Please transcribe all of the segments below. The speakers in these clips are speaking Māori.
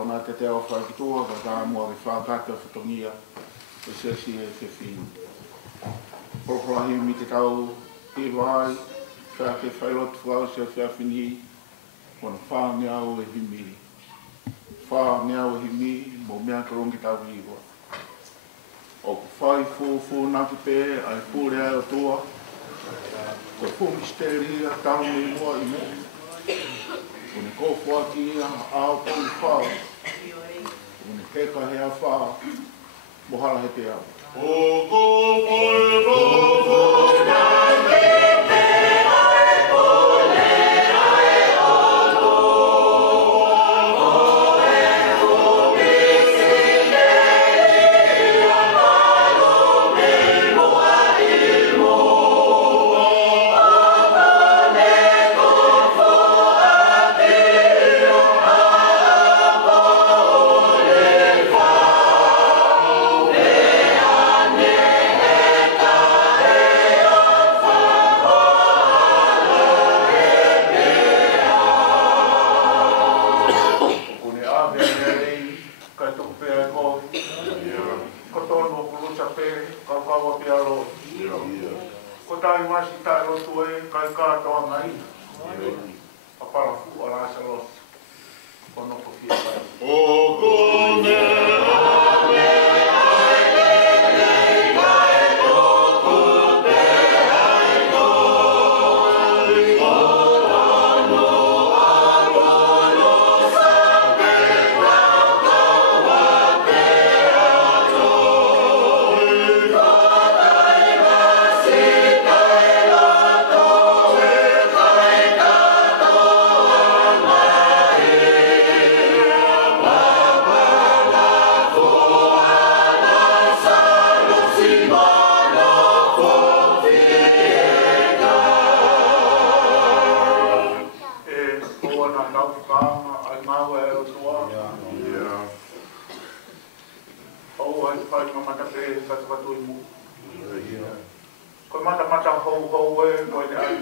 tona te te au whai ki toa, ka tā mua ki whākaka whatongia, e sesi e whiwhinu. Porofrahi mi te tau, te vai, whake whailotu whau se whiawhini, kona whāngia au e himi. Whāngia au e himi, mo mea karongi tau iwa. O ku whai fō nāki pē, ai pōre ai o toa, ko fō misteria tau me mua i mua. Kone kōwha ki ao pōi whao, kone keka hea whao, mohara he te au. O kōwhai kōwha nāki pē, ai pōre ai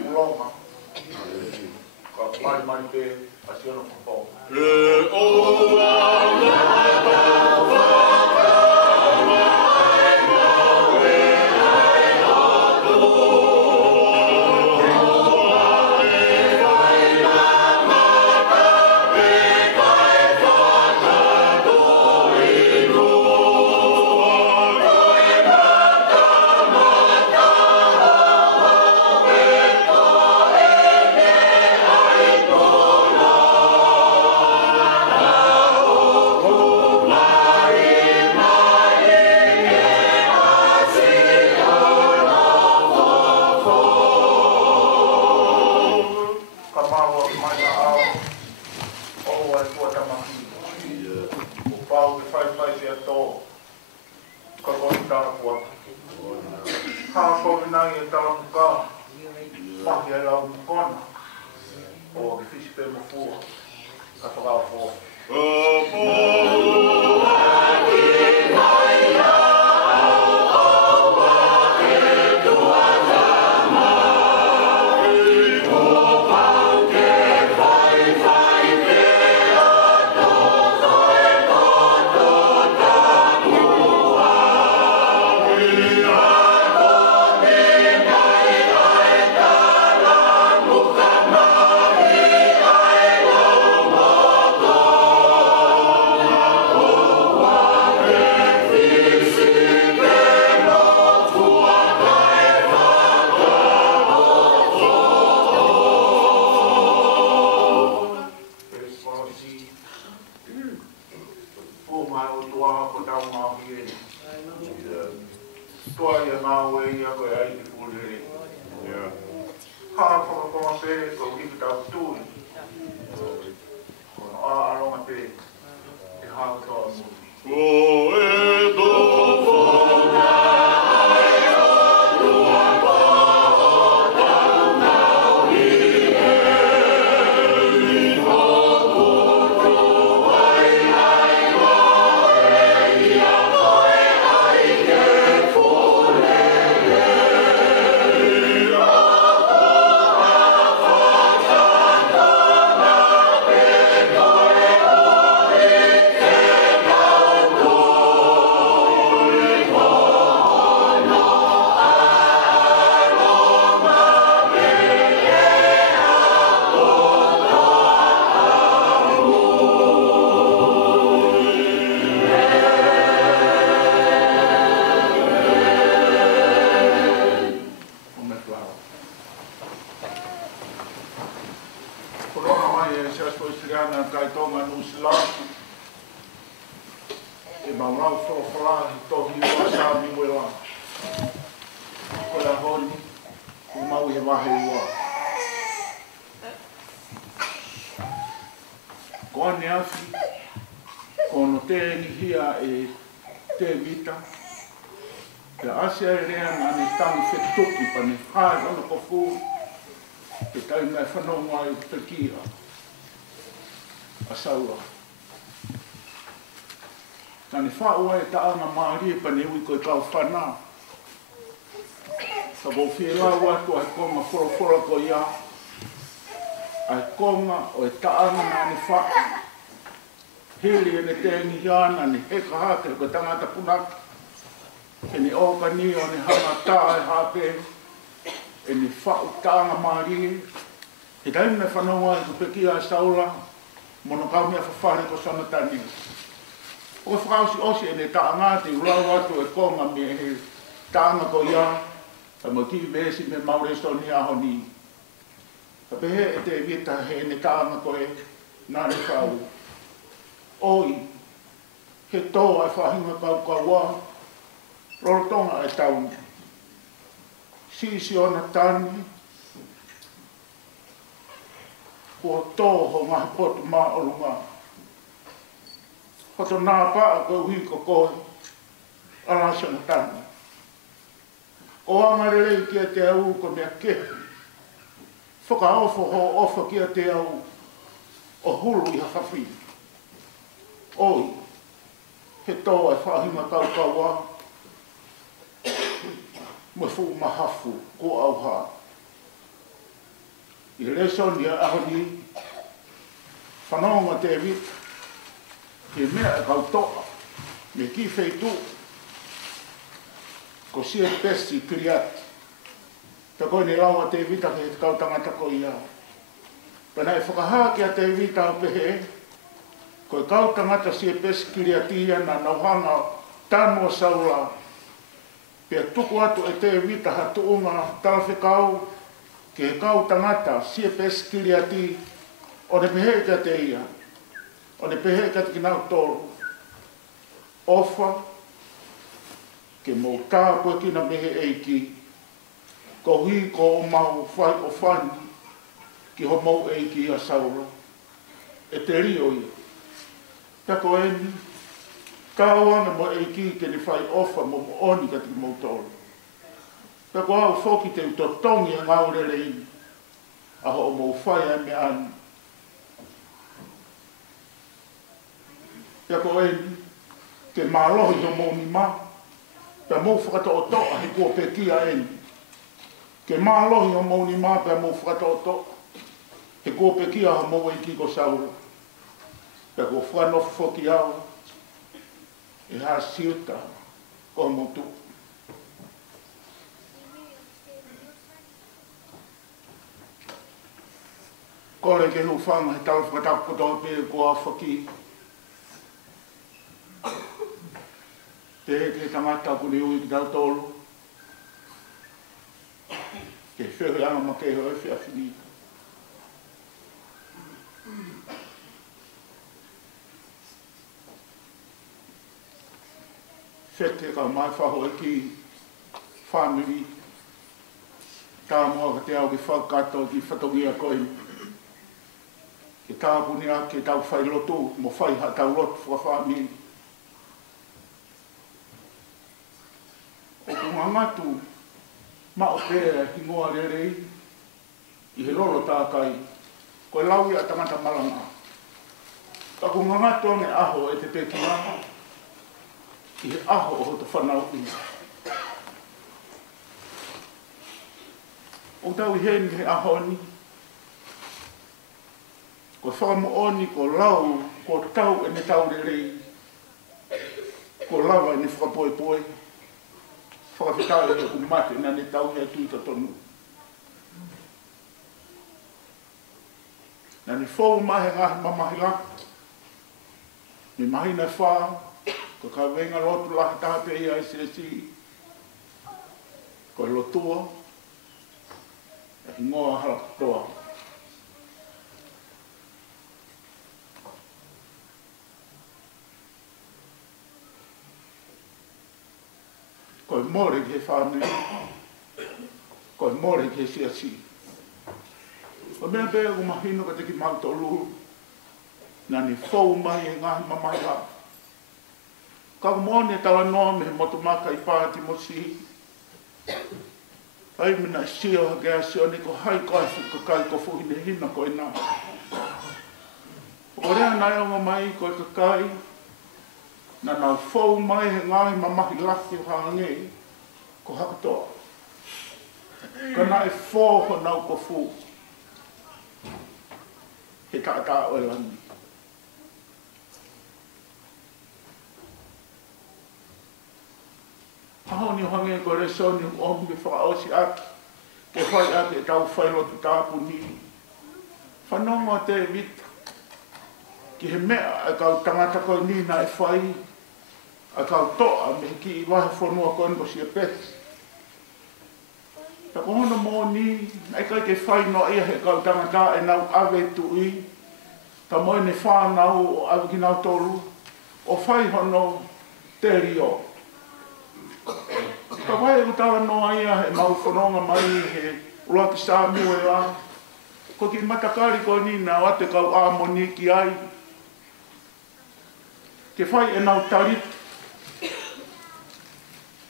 o lau whalahi tohi ua sa mi moe la. Koe a honi, ku mau he wahe ua. Ko ane afi, ko no te hia e te vita. Te asia e rea na ane tangi whetuki pa ne hae ana ko fu. Te tai mai whanonga i te kia. A saua. Tane whaua e ta anga maari e pa ne ui koe kau whanā. Sa bo fie lau atu ai konga whora ko ia. Ai konga o e ta anga na ane wha. Hili e ne tengi hiana ne heka hake ko tangata punaka. E ne oka ni o ne hanga tā e hake. E ne whau tāanga maari. He taimne whanonga e kupekia e saula. Mono kau mea whawhare ko sana tani. O ka whakausi osi e ne tāanga te urau atu e konga me he tāanga ko ia. Ta mo ki besi me maure so ni aho ni. Ka pehe e te vita he ne tāanga ko e nāne whau. Oi, he tō ai whahinga kau kaua. Rorotonga e tauni. Sisi ona tani. Kua tō ho ngā potu mā olunga. Hoto nā paa koe hui ko koe. Alasa na tani. O amarelei kia te au ko mea kehi. Whaka ofo ho ofa kia te au. O hulu i hawhawhi. Oi, he tō ai whahinga kau kaua. Me fu mahafu ko au ha. I leso ni a ahoni. Whanonga te vita. He mea e kau toa. Me ki wheitu. Ko sia pesi kiriati. Ta koe ni laua te vita ke he kau tangata ko ia. Pena e whakahaki a te vita o pehe. Ko e kau tangata sia pesi kiriati ia na nauhanga tano saula. Pea tuku atu e te vita hatuunga talawhekau ke kau tangata sia pesi kiriati o ne pehe ka te ia. O ne pehe ka te kinau tolu. Ofa ke mō tāpua kina mehe eiki. Ko hui ko o mau whai o whani ki ho mau eiki a saura. E te rio ia. Tako eni. Kāwanga mo eiki ke ni whai ofa mo oni ka te mo tolu. Tako au whoki te utotongi a ngaurere ini. Aho o mo whai a me ani. Tako eni. Ke mālohi o mo ni mā. Pea mō whakata o toa he kua pekia eni. Ke mālohi o mo ni mā pea mō whakata o toa. He kua pekia ha mo eiki ko saura. Pea kua whanofu whoki au. E ha siuta o motu. Kore ke hu whanga he tau whakatapu koto pe kua whaki. Te he tangata kuri ui ki tau tolu. Ke whewe anga ma ke hoi whia whinika. Whete ka mai whaho e ki whanuri. Tā mua ka te au ki whakato ki whatongi a koe. Ke tāpuni a ke tau whai lotu, mo whai ha tau lotu whawhamiri. O ku ngangatu, ma o pēra hingoa rerei, i he lolo tākai, koe laui a tangata malanga. Ka ku ngangatu ane aho e te pekinga, i he aho o hoto whanau ina. O tau i heni he aho ni, ko whamo oni, ko lau, ko tau e ne tau rerei, ko lawa e ne whakapoe. Whakawhitau e ku mate na ne tau hea tuita tonu. Na ni whou mahe ngahi mamahila, ni mahina whā, ko ka wenga lotu lahi tāpe i ICSI, ko e lotua, e hingoa hala toa. koe more ke whāne, koe more ke siasi. O mea bea o mahino ka te ki mautolu, na ni fau mai e ngahi mamai la. Ka kumone tawa noa me motumaka I pāti mo si. Ai mina sio hake asio ni ko hai koe fukakai ko fuhine hina koe nā. O rea nai o mai koe kakai, na nau fau mai he ngahi mamahi laki o hangei, ko hakatoa. Ka nai fōho nau ko fu. He tātā o lani. Aho ni hange ko reso ni o me whakaosi aki, ke whai aki e tau whailotu tāpu ni. Whanonga te vita, ki he mea a kau tangata koe ni na e whai, a kau toa me ki I wahe whanua koe ngo si e pēti. Ta kohono mō ni, ai kai ke whai no ia he kau tangata e nau awe tui, ta moe ne whānau o awe ki nau tolu, o whai hono te rio. Ka wai utala noa ia he mau whanonga mai he uaki sā mua e a. Ko ki matakari ko ni na wate kau āmoni ki ai. Ke whai e nau tarit.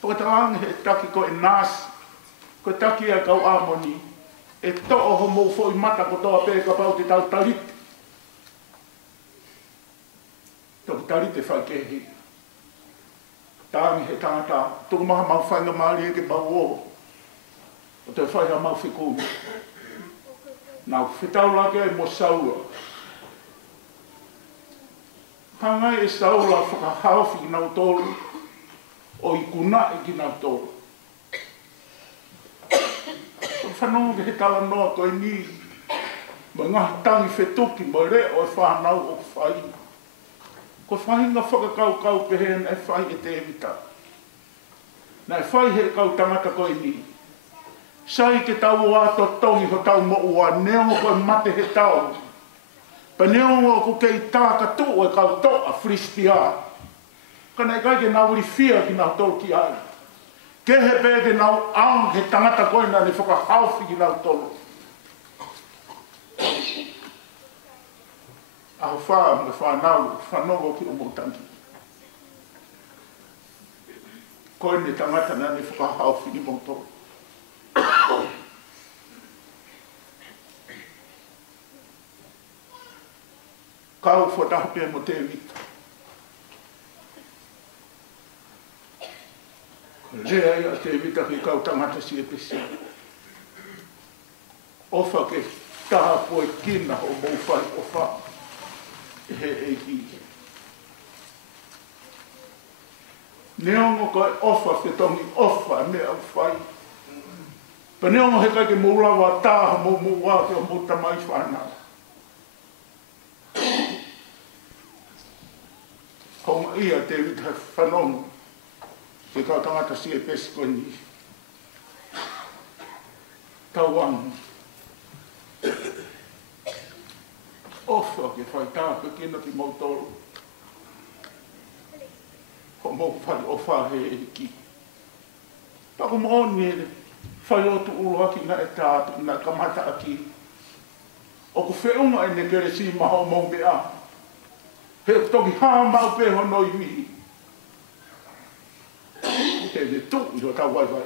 Pokataanga he taki ko e nāsi. Ko taki a kau āmoni. E to'o ho mou fo I mata ko toa pē ka pau te tau tarit. Toki tarit e whai kehi. Tāngi he tāngata, tuku maha mau whainga maari e ke mau o. O te whaiha mau whikumi. Nau whitau lake e mo saua. Hangai e saula whakahawhi ki nau tolu, o I kuna I ki nau tolu. O whanonga ke he tala noa koe ni, ma ngahi tangi whetuki, ma re o e whanau o whai. Ko whahinga whakakau pe he na e whai e te evita. Na e whai he kau tangata koe ni. Sai ke tau o ato tongi ho tau mo ua neongo koe mate he tau. Pa neongo ko kei tāka tu o e kau toa frispia. Kana e kai ke nau uri fia ki nau tolu ki ai. Ke he pē ke nau ang he tangata koe na ne whakahauwhi ki nau tolu. Aho whaa me whanau, whanongo ki o mōtangi. Koe ne tangata na ne whakahau whini mōtoro. Kau whatahape mo te wita. Lea ia te wita ki kau tangata si e pesi. Ofa ke taha poe kina o mōwhai o wha. He eiki. Neongo koe ofa whetongi ofa me au whai. Pa neongo he kai ke moulawa tāha mō mua ke o mōta mai whanau. Honga ia te wita whanongo. Ke kau tangata si e pesi koe ni. Tauangu. Ofa ke whai tāka kina ki mautoro. Ko mō whai ofa he e ki. Pako mōni e whai otu uloa ki na e tātu na kamata aki. O ku wheunga e ne kere si maho mō mea. He toki hā mau pe hono I mihi. He ne tu I ho tau waiwai.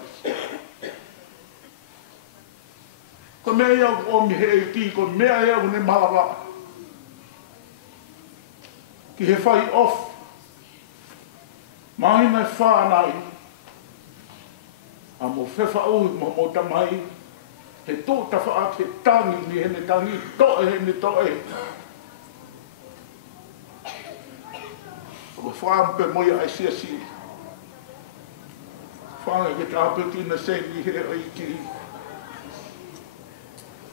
Ko mea iau o mi he e ki, ko mea iau ne malawa. Ki he whai off. Mahi mai whānai. A mo whewha ui mo mo tamai. He tō tawha ak he tangi ni he ne tangi. Toe he ne toe. O whaampe moia ai sia si. Whaanga ke tāpe tina se ni he ai ki.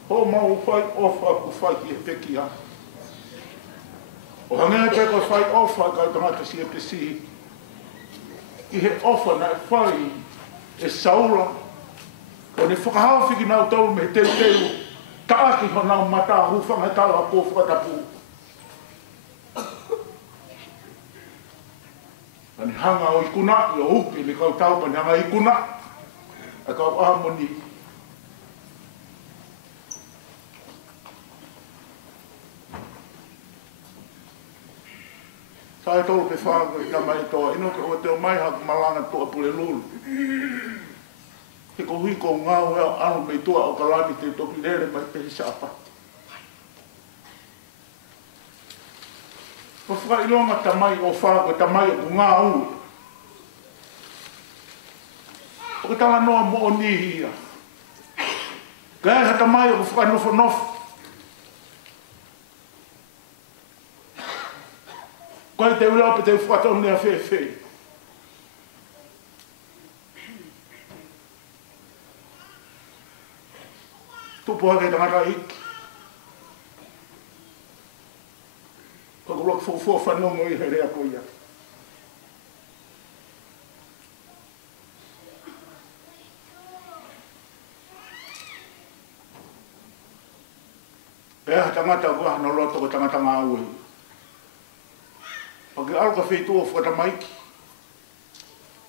Ho mau whai ofa ku whai ki he peki a. O hangea te ko whai ofa ka tangata si e pesi. I he ofa na e whai e saula. O ne whakahawhi ki nau tolu me te teu. Taaki ho nau mata hufanga tala ko whakatapu. Pani hanga o ikuna, i o upi, ni kau tau pani hanga ikuna. A kau ahamoni. Sai tolu pe whāngu i tamai toa, ino ke o te o mai haku malanga toa pule lulu. He ko hui ko ngau eo anu mei toa o kalani te toki lere mai pehi sa apati. Ko whaka ilonga tamai o whāngu tamai o ngau. O ke tala noa mo o nihia. Kai ha tamai o whaka nofo nofo. Koe te ula pe te whakatau nea whewhe. Tupu hake tangata iki. Ko kulok fufua whanongo i herea koia. Ea tangata kua no loto ko tangata ngā ue. Pake alka wheitua whakatamaiki.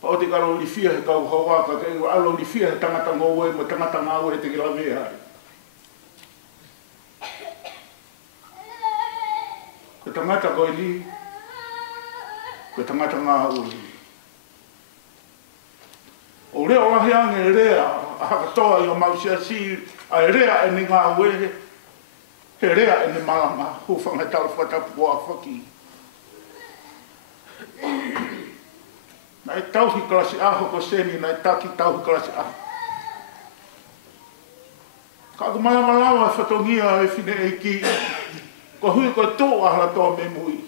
Pa o te karo li fia he kau hawaka, kei alo li fia he tangata ngōwe, ma tangata ngāwe he te kila mehai. Ko tangata koe li, ko tangata ngāwe. O rea o lahi ange rea, a hakatoa i o mausia si, a rea e ni ngāwe, he rea e ni malanga, hufanga tala whatapu ko a whaki. Nai tauhi kalasi aho ko seni, nai taki tauhi kalasi aho. Ka aku malawa whatongia e whine e ki, ko hui ko tō ahara tō me mui,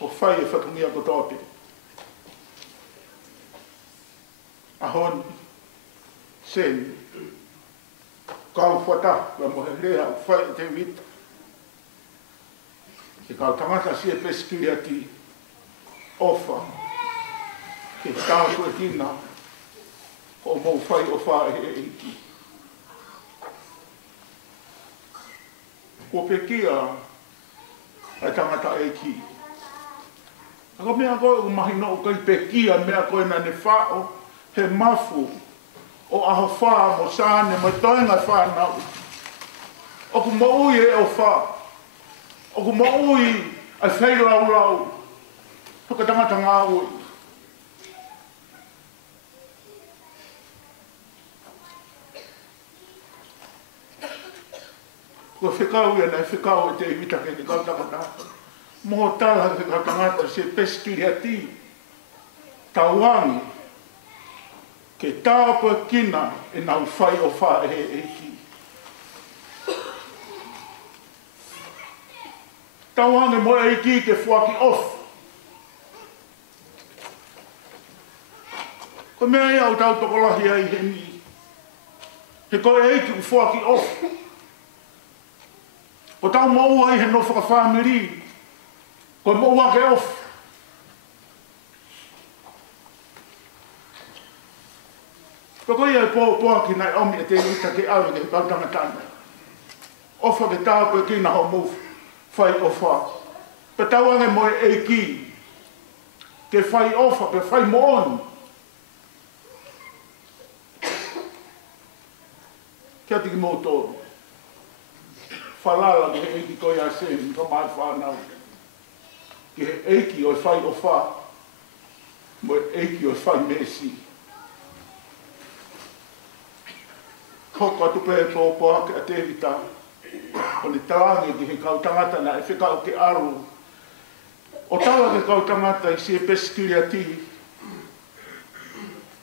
o whai e whatongia ko tōpe. Ahoni, seni, kau whata, ka mohe rea, whai te wita. Ke kau tangata si e pesikiri ati, ofa, ke tāu koe tina, o mou whai o whae e iki. Ko pekia, ai tangata e ki. Ako mea koe o mahi no o kai pekia, mea koe na ne whao, he mafu, o aho wha mo sāne, mo toenga whanau. Oku mo ui e o wha, oku mo ui ai whailau lau, hoka tangata ngā ui. Ko whekau ia nei whekau e te iwita ke te kautangata. Mō tala te kautangata se peskiri ati. Tauangi. Ke tāpua kina e nau whai o wha e ki. Tauangi mo e ki ke whaki off. Ko mea ia o tau tokolahi ai he ni. He koe eiki u whaki off. O tau maua i he no whakawhamiri. Koe maua ke off. Ko koe ai pō ki nai omi e te ita ke awe ke kautanga tana. Ofa ke tā koe ki na ho move. Whai ofa. Pe tau ange moe eiki. Ke whai ofa, pe whai mooni. Kia tiki mō tōru. Whalala ki he eiki koe a sēni, ka mai whanau. Ki he eiki o whai o wha, mo eiki o whai mesi. Hoko atu pēr tō pōhake a te vita, o ni tarangi ki he kautangata na e whekau ke aru. O tala ke kautangata i se peskiri ati,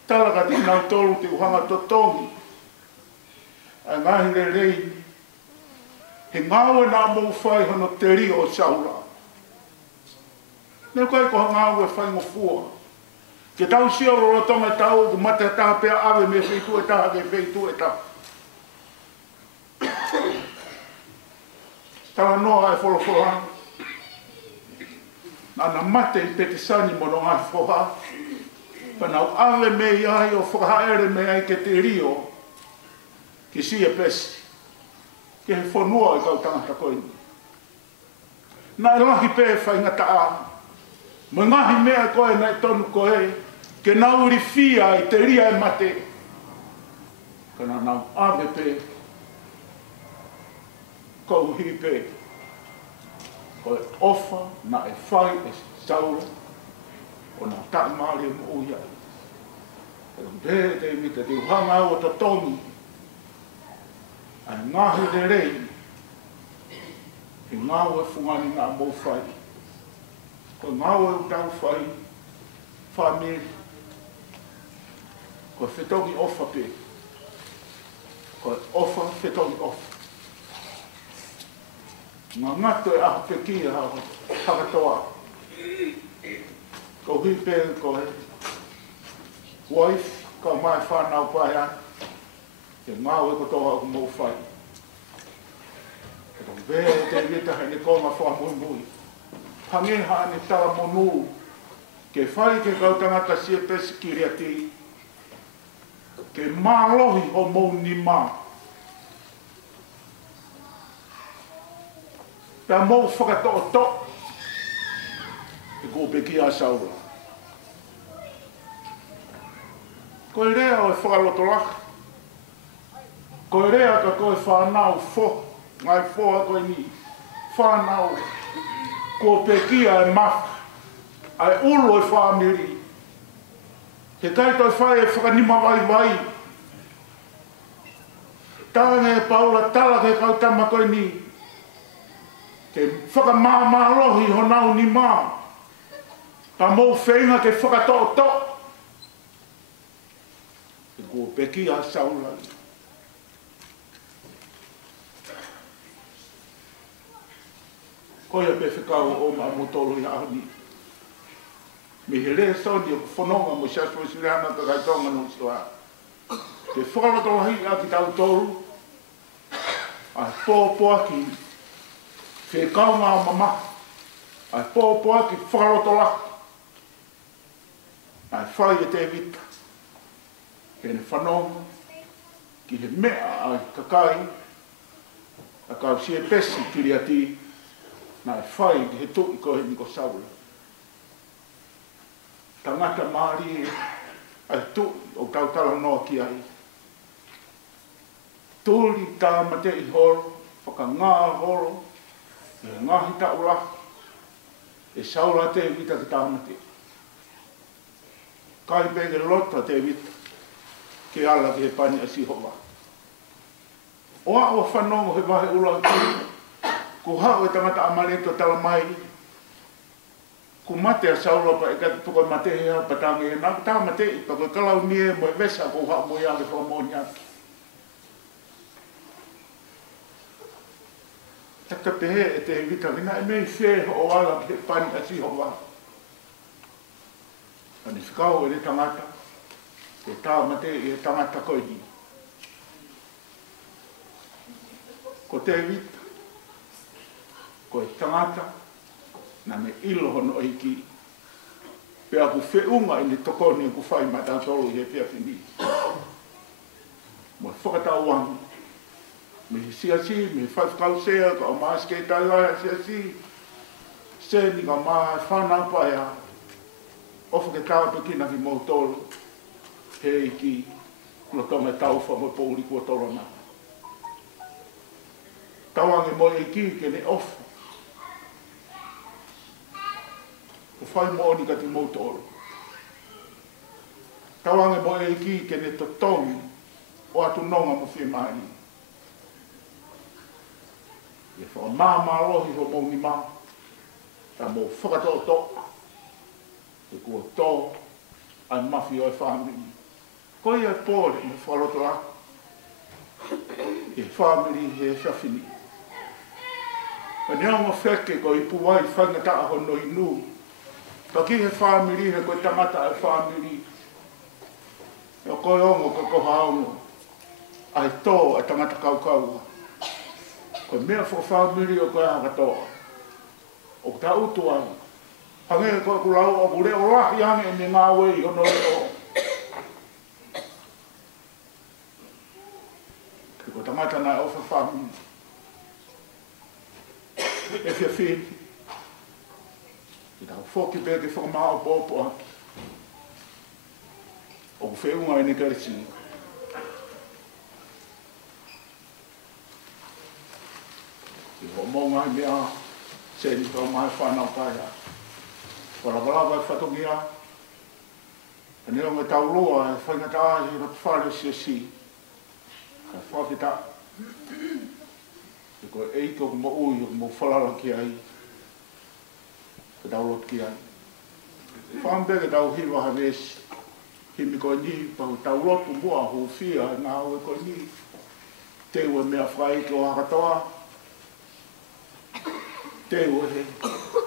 tala ka te nau tolu te uhanga totongi, a ngahi le rei, he ngāwe nā mou whai hono te rio o saura. Neu kai ko ngāwe whai ngo fua. Ke tau sia o rotonga tau, ku mate taha pia awe me wheitu e taha ke wheitu e taha. Tala noa e wholofoloha. Nana mate i pete sani mono ngai whoha. Panau awe me iai o whakahaere me ai ke te rio. Ki si e pesi. Ke he whanua i kau tangata koe ni. Nā rahi pē whai ngata a. Mo ngahi mea koe nai tonu koe, ke nau rifia i te ria e mate. Kana nau ave pe, kou hipe, koe ofa na e whai e saura, o na tak maari e mo uia. E mbē te mita te uhanga au o ta tonu, ai ngahi de rei, e ngau e fungani ngā mou whai. Ko ngau e utau whai, whamiri, ko whetongi ofa pe, ko ofa whetongi ofa. Ngā ngato e aho pe kia hao, hakatoa. Ko hui pe ko he, wife, ka mai whanau pai an, e ngau e ko toha o mou whai. E ko bē te rita hei ne konga wha mui mui. Hangeha ne tala monu, ke whai ke kau tangata sia pesi ki rea ti, ke mālohi o mou ni mā. Pea mou whakato o to, e ko peki a saura. Koe rea o e whakaloto laka, koe rea ka koe whanau fo, ngai fo a koe ni, whanau, ko pekia e maka, ai ulo e whamiri. He kai toi whae e whakanima vai vai. Tāne e paula tala ke kau tama koe ni. Ke whakamāmālohi ho nau ni mā. Ta mou whenga ke whakatoto. E ko pekia saulai. Koia pe whikau o ma motolo i ahoni. Me he rea soni o whanonga mo siaspo sirehana ka kaitonga no stoa. Te whakaloto hi a ki tau tolu, ai pōpua ki whikau ngā mama, ai pōpua ki whakaloto laka, ai whai e te vita. He ne whanonga, ki he mea ai kakai, a kau sie pesi kiri ati, na e whai he tui ko he niko saula. Tangata maari ai tui o kautala noa ki ai. Tuli tāmate i horo, whaka ngā horo, e ngahi taula, e saula te vita ki tāmate. Kai pege lota te vita, ke ala ki he pani a sihova. Oa o whanongo he vahe ula ki, ko hao e tangata amareto tala mai, ko mate a saula pa e kata tuko mate hea patange e nāku tā mate i pa koe kalau nie mo e vesa ko hao mo iake whamoni aki. Taka pehe e te vita vina e mei whee o ala ki he pani a siho wā. Ani whikau e re tangata, e tā mate i e tangata koe hi. Ko te vita, ko e tangata, na me ilo hono i ki. Pea ku whiunga i ni tokoni ku whai matatolo i he pia whini. Mo whakatau wangi. Me he sia si, me he whaiwhakau sea, ka o maaske tai waia sia si. Se ni ka maa whanau paia. Ofa ke tawa pekina ki mou tolo. He i ki, kula tonga tau wha mo pouri kua tolo na. Tawange mo i ki ke ne ofa. Ko whai mo ni ka ti mou tolo. Tawange mo i ki ke ne totongi o atu nonga mo whie mahi. E wha mā rohi ho mou ni mā. Ta mou whakatoa to. E kua tō ai mawhi o e whamiri. Koi e pōre me whaloto la. E whamiri he whiawhini. Ka neonga wheke ko i puwai whaingata aho no i nū. Ka ki he whamiri he koe tangata e whamiri. E o koe ongo ka koha ongo. Ai tō e tangata kaukau. Koe mea whamiri o koe ahakatoa. O ta utu ai. Hange koe kulau o kure o lahi hange e me ngā wei hono reo. Ke ko tangata nai ofa whamiri. E whia whini. Ki tau whoki pēke whakamao pōpō aki. O whiunga ene karisi. Ki ho maunga i mea, se ni tau mai whanau paia. Wharawarawa e whatongia. E neo me tau loa e whaingata ahi rat whare si si. Ka whakita. E koe eito ko mo ui o mo whalala ki ai. Ka tau lot ki ai. Whampeke tau hiwa hawesi. Himi koe ni, pau tau lotu mua ho fia ngā ue koe ni. Te ue mea whai ki o hakatoa. Te ue he,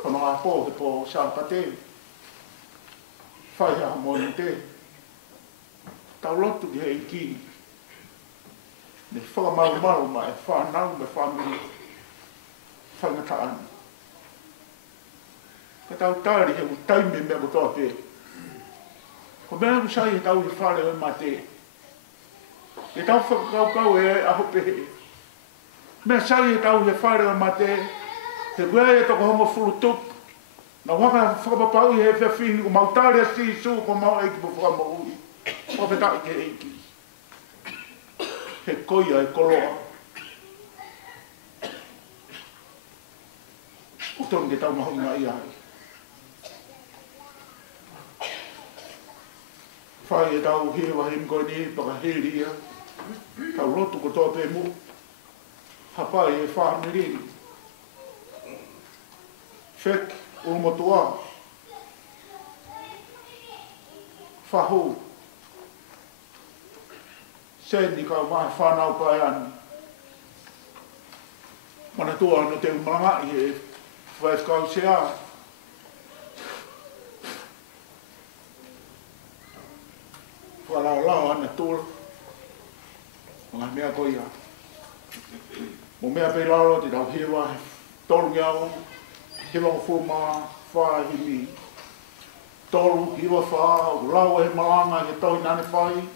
kono a pō he pō sāpa te. Whai ha moni te. Tau lotu ki he iki. Ne whakamaru maru ma e whanau me whamiri. Whangata anu. Ka tau tāri he u taime mea kutoa pē. Ko mea kusai e tau he whare o ma te. E tau whakakau e aho pehe. Mea sai e tau he whare o ma te. Te wea e toko hongo furu tup. Na waka whakapapau he whiawhini ko mautare a si su ko mau eiki po whakamaui. Whapetai ke eiki. He koia e koloa. Utonu ke tau mahunga i ai. Whai e tau hewa he mkoe ni paka heria. Tau rotu ko toa pe mu. Hapai e whamirini. Fek o motua. Whahu. Sendi kau mai whanau pai anu. Mana tua no te umaranga i e whaeskau sea. Whalau ana tūra. Mga mea koia. Mo mea pei lalo te tau hewa tolu ngiau. Hewa o fuma whahimi. Tolu hiwa wha, lau e malanga ke tohi nane whai.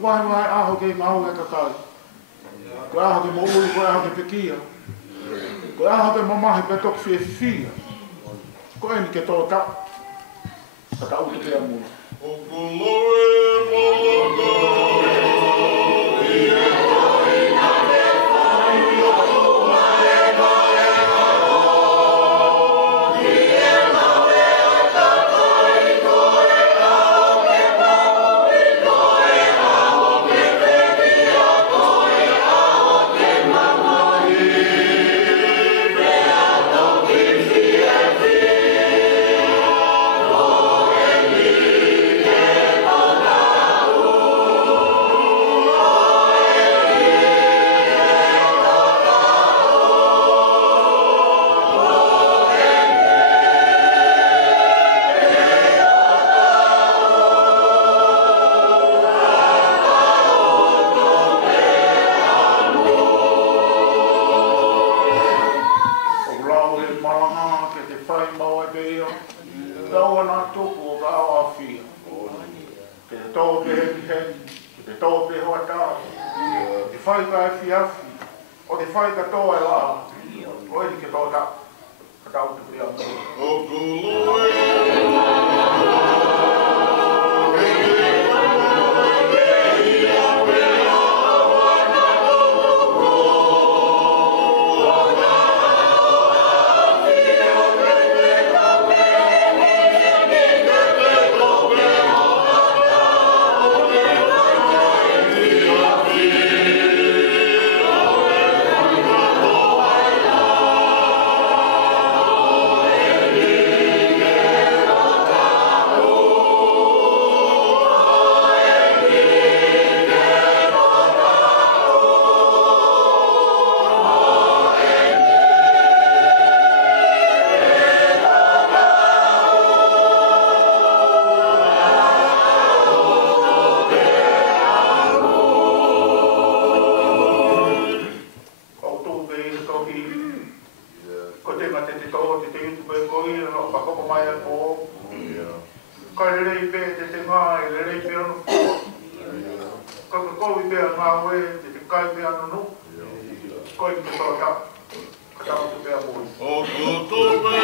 Wahi aho ke ngau e kakai. Ko aho ke mouri, ko aho ke pekia. Ko aho ke mamahi pe tok fie fia. Ko eni ke tō ta. Ka ta utu pia mua. Kau tu pia mui. O tu me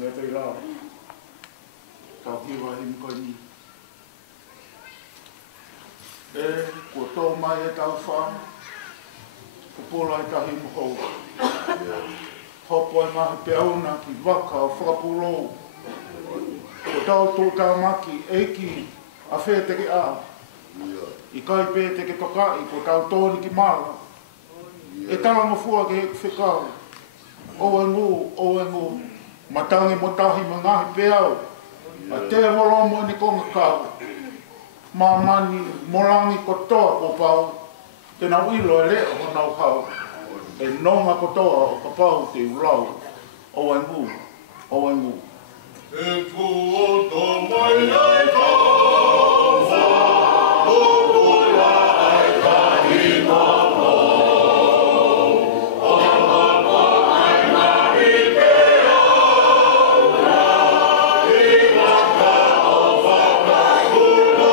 Le te lao. Tau hiwa him koe ni. Kua tō mai e tau wha. Kupola e tahi mohou. Hopo e mahi pe auna ki waka o whakapuro. Ko tau tō tau maki eiki a whē teke a. I kai pē teke tokai ko tau tōni ki mara. E tala mafua ke heku whekau. O e ngu. Matangi mo tahi ma ngahi pe au. A te holomo ni konga kau. Ma mani morangi kotoa ko pau. Te nau ilo e leo ho nau hau. E nonga kotoa o ka pau te urau. O e ngu. O e ngu. E ku o tō mai ai tau wha. O kura ai tahi mamo. O mamo ai mahi pe au. Rahi waka o whakakulo.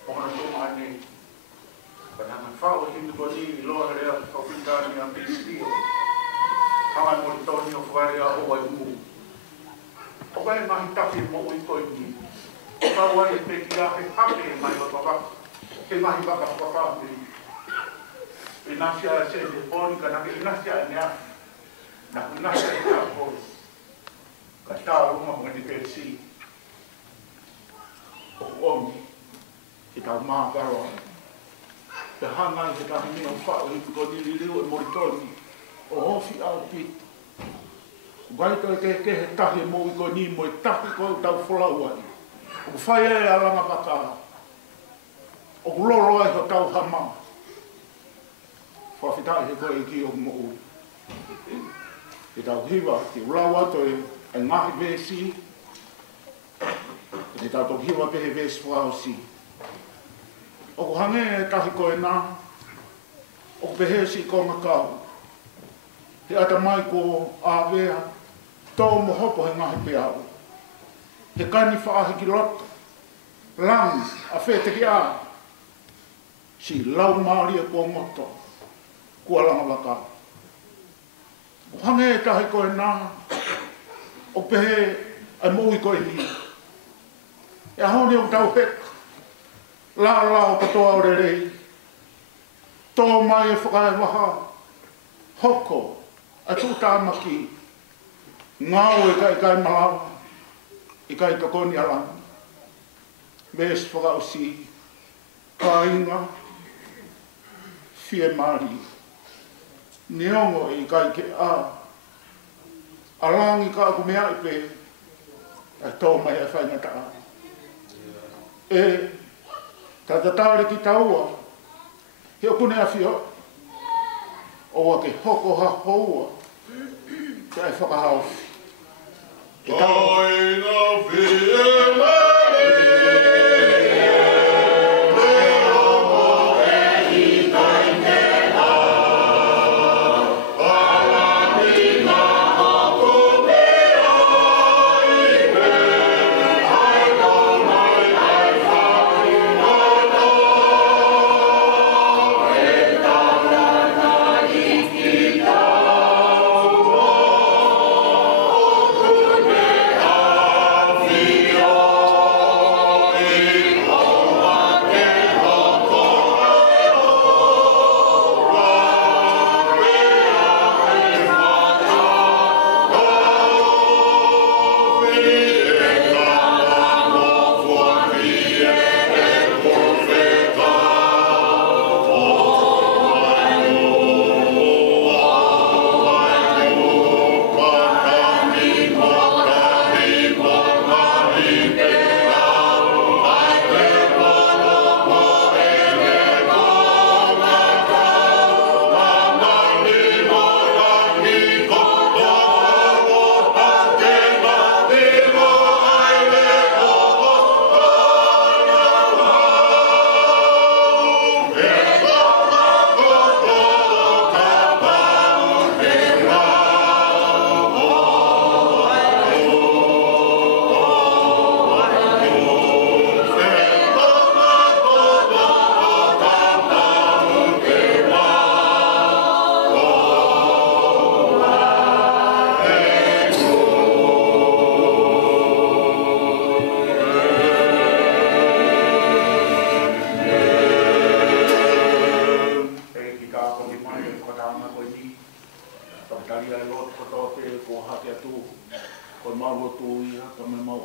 Kua kaku tamari. E pia whenera. O whai e alanga waka. O loro ai ho tau hama. Whawhitai he koe ki o mo. He tau hiwa ki ulau ato e ngahi vesi. He tau tau hiwa pehe vesi whao si. O ku hange e tahi koe nā. O ku pehe si konga kau. He ata mai ko āwea. Tō mo hopo he ngahi pe au. He kani whaahi ki loto. Lang a whete ki a. Si lau maari e kua ngoto. Kua langa waka. O hange e tahi koe nā. O pehe ai mui koe ni. E ahoni o tau hek. La o katoa o rei. Tō mai e whakae waha. Hoko. A tūtāmaki. Ngau e kai malawa. I kai tokoni alang. Mes whakausi. Kāinga. Fie mari. Neongo i kai ke a. Alangi ka aku mea i pe. A tō mai e whaingata a. E. Tatatare ki taua. He o kune a whio. O a ke hoko ha houa. Te ai whakahauwhi. Aina fie mare, me o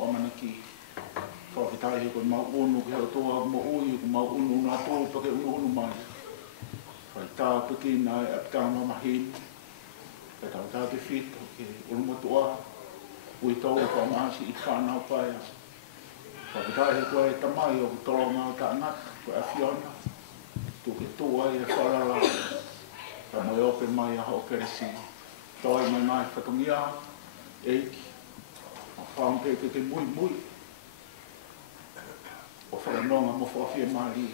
o manaki. Whakatai ko mau unu ki hau toa mo ui ko mau unu na tō pake unu mai. Whai tā paki nai apitā mamahin. Whai tau tā te whita ke urumatua. Ui tau ka maasi i whanau pai. Whakatai ko e tamai o tolo ngā ka ngata ko e Fiona. Tu ke tua i e whalala. Ka mai ope mai a hao keresi. Toi mai mai whatungia. Eiki. Whaampe ke te mui mui. O whanonga mo whawhia maari.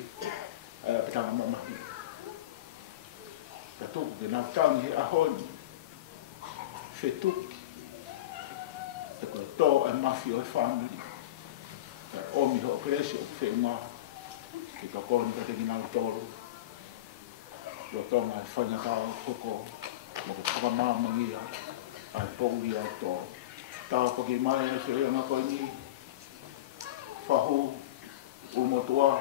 Ai apitanga mamahi. Ka tuku ke nau tangi he ahoni. Whetuki. Te koe tō e mafi o e family. Ka omi ho keresi o whenua. Ki ka koni ka te kinau tōru. Ro tonga e whangatau koko. Mo ke whakamāmangia. Ai pōuri au tō. Tāo paki mai e se rea ngā koe ni. Whahu. Umotua.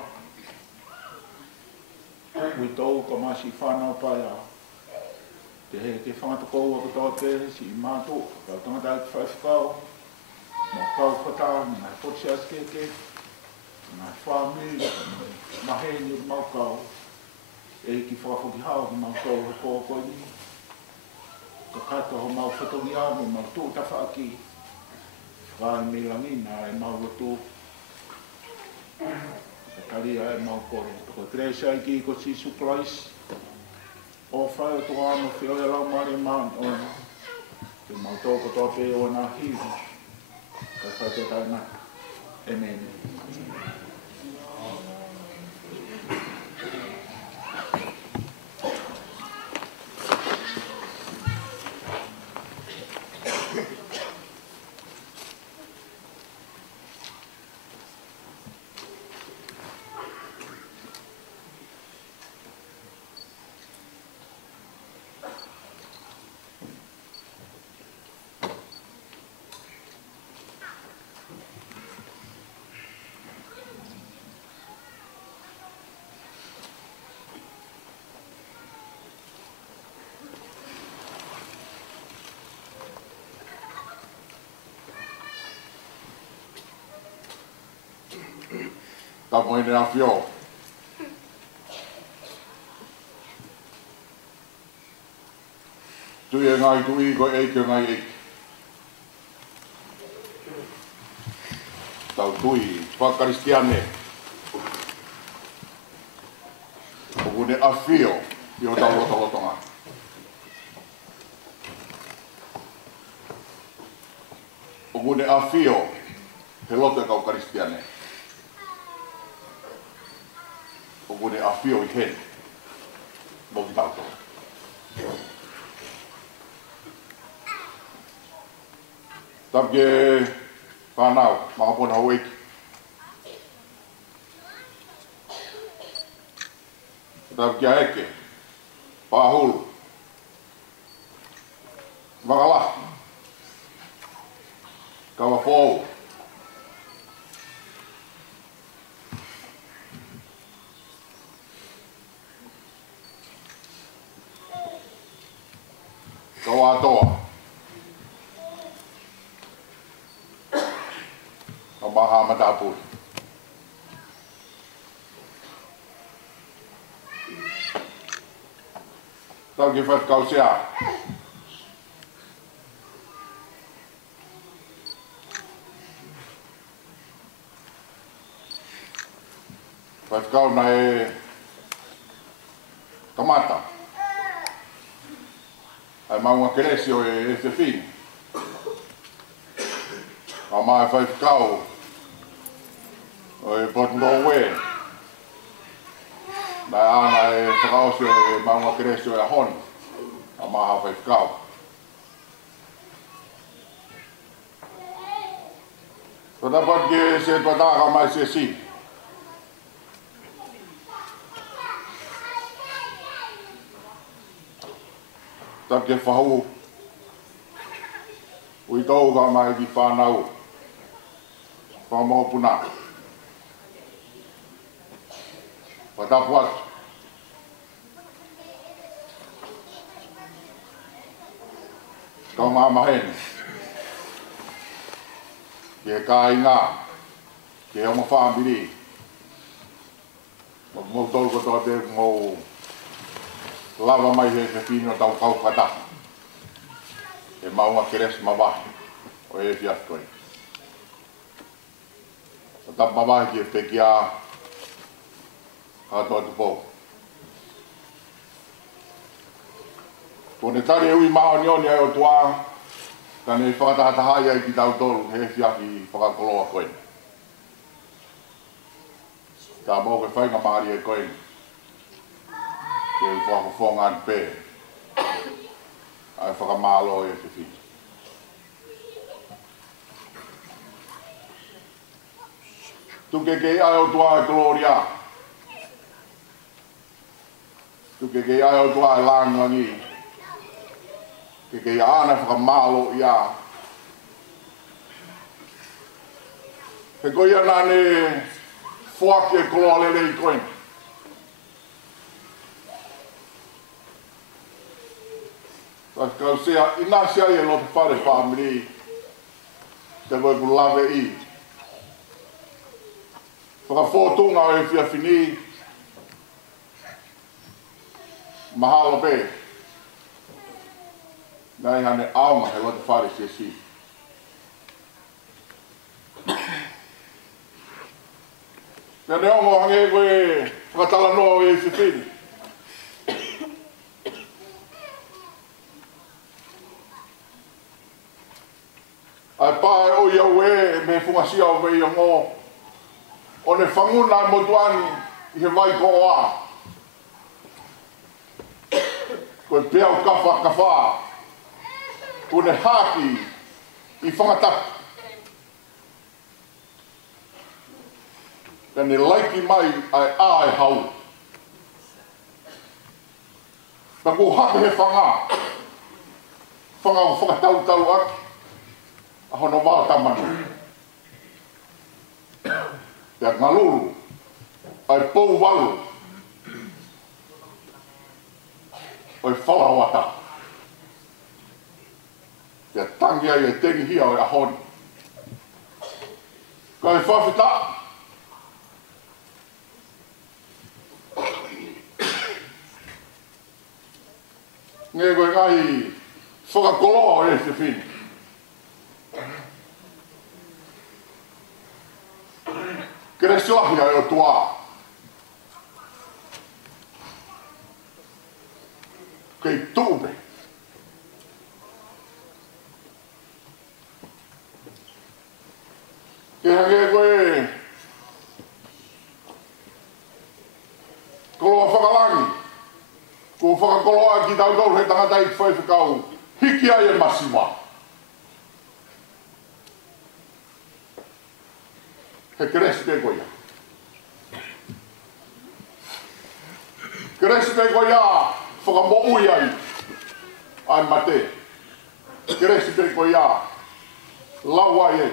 Ui tau ka masi whanau pai a. Te he te whangatako a katoa te si i mātou. Kau tangata i te whaifakau. Mā kau whatāni, ngai potsi askeke. Ngai whamiri, maheni o mau kau. E ki whawhaki hao ki mau tau he kōkoi ni. Ka kato ho mau whatongi ame, mau tū tawha aki. Whai me langina e mau rotu. Ka karia e mau koro. Ko Teresa i ki ko si supplies. O whai o toa amo whio e lau mare maan o. Te mau tau katoa pe o nā hiru. Ka whai te tai naka. Amen. Ta moe ne a whio. Tui e ngai tui ko eike ngai eike. Tau tui, whakaristiane. Oku ne a whio, i o tau lotonga. Oku ne a whio, he loto e kau karistiane. O ne a whio I hen. Mo ki tauto. Tapke whanau, makapona hau eiki. Tapke a eke. Pahulu. Makala. Kawa fōu. Kawa atoa. Kawaha matapuri. Tau ki whatkau sea. Whatkau na e kamata. Ai maunga keresi o e te whini. A mai whaifkau o e Portnowe. Nai ana e whakaosi o e maunga keresi o e honi. A mai whaifkau. Tata pat ke se pataka mai se si. Tak ke whahau. Ui tau ka mai ki whanau. Whamaho puna. Whatapu atu. Kau maa mahene. ke kāinga, ke oma whaambiri. Mo tolu kotoa te mo lava mai he whino tau kaukata. E maunga keres mawahi, o e fiaskoi. O tap mawahi ki e pekia katoa tupo. Kone tari e ui maho nioni ai o tua, kane whakatahataha ia i ki tau tolu he fiaki whakakoloa koe. Ka mō ke whainga maari e koe. Ke whakafonga an pē. Ai whakamālo e te whi. Tuke kei ai o tua e Gloria. Tuke kei ai o tua e Langangi. Ke kei ana whakamālo ia. He koe ia nane fuaki e koloa lele i koe. Kau sea, ina sea i e lote whare whaamiri. Te koe ku lave i. Whakafōtunga o e whiawhini. Mahalo pē. Nai hane aonga he lote whare se si. Te neongo hange koe whakatala noa e whiwhini. Ai pae o iau e me fungasia o mei o ngō. O ne whanguna e motuani i he vai ko oa. Koe peau kawha. Ko ne haki i whangatapu. Ka ne laiki mai ai āe hau. Ka ko hake he whanga. Whanga o whakatau aki. Aho no mau tamanu. Te ngaluru. Ai pou walu. Oi whalawata. Te tangi ai e tengi hia o e ahoni. Ka e whawhita. Nge koe ngai whakakoloa o e se whini. Kere silahi ai o tua. Kei tūpe. Ke hange koe koloa whakalangi. Ko whakakoloa ki tau he tangata i whai whakau. Hiki ai e masiwa. He keresi te koia. Keresi te koia whakamoui ai. Ai mate. Keresi te koia lau ai e.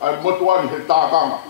Ai motuani he tākanga.